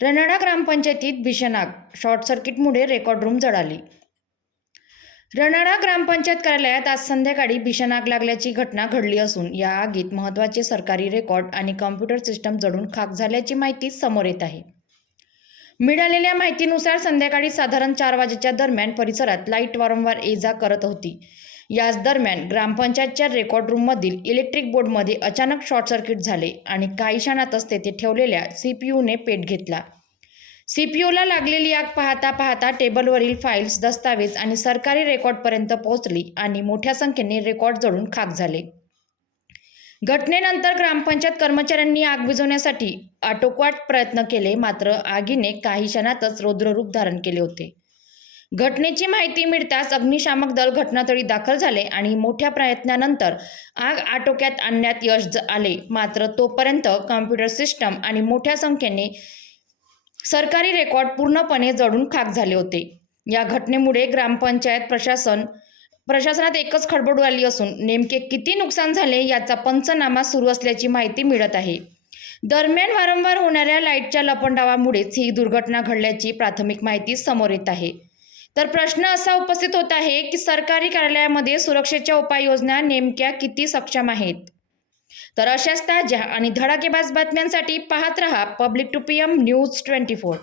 रनाळा ग्रामपंचायतीत भीषण आग, शॉर्ट सर्किटमुळे रेकॉर्ड रूम जळाली. रनाळा ग्रामपंचायत कार्यालयात आज संध्याकाळी भीषण आग लागल्याची घटना घडली असून या आगीत महत्त्वाचे सरकारी रेकॉर्ड आणि कॉम्प्युटर सिस्टम जळून खाक झाल्याची माहिती समोर येत आहे. मिळालेल्या माहितीनुसार संध्याकाळी साधारण 4 वाजेच्या दरम्यान परिसरात लाईट वारंवार ये-जा करत होती. याच दरम्यान ग्रामपंचायतच्या रेकॉर्ड रूममधील इलेक्ट्रिक बोर्डमध्ये अचानक शॉर्ट सर्किट झाले आणि काही क्षणातच तेथे ठेवलेल्या सीपीयूने पेट घेतला. सीपीयूला लागलेली आग पाहता पाहता टेबलवरील फाईल्स, दस्तावेज आणि सरकारी रेकॉर्डपर्यंत पोहोचली आणि मोठ्या संख्येने रेकॉर्ड जळून खाक झाले. घटनेनंतर ग्रामपंचायत कर्मचाऱ्यांनी आग विझवण्यासाठी आटोकाट प्रयत्न केले, मात्र आगीने काही क्षणातच रौद्ररूप धारण केले होते. घटनेची माहिती मिळताच अग्निशामक दल घटनास्थळी दाखल झाले आणि मोठ्या प्रयत्नानंतर आग आटोक्यात आणण्यात यश आले. मात्र तोपर्यंत कॉम्प्युटर सिस्टम आणि मोठ्या संख्येने सरकारी रेकॉर्ड पूर्णपणे जळून खाक झाले होते. या घटनेमुळे ग्रामपंचायत प्रशासनात एकच खळबळ उडाली असून नेमके किती नुकसान झाले याचा पंचनामा सुरू असल्याची माहिती मिळत आहे. दरम्यान वारंवार होणाऱ्या लाईटच्या लपंडावामुळेच ही दुर्घटना घडल्याची प्राथमिक माहिती समोर येत आहे. तर प्रश्न असा उपस्थित होत आहे की सरकारी कार्यालयामध्ये सुरक्षेच्या उपाययोजना नेमक्या किती सक्षम आहेत? तर अशाच ताज्या आणि धडाकेबाज बातम्यांसाठी पाहत रहा पब्लिक टू पीएम न्यूज 24.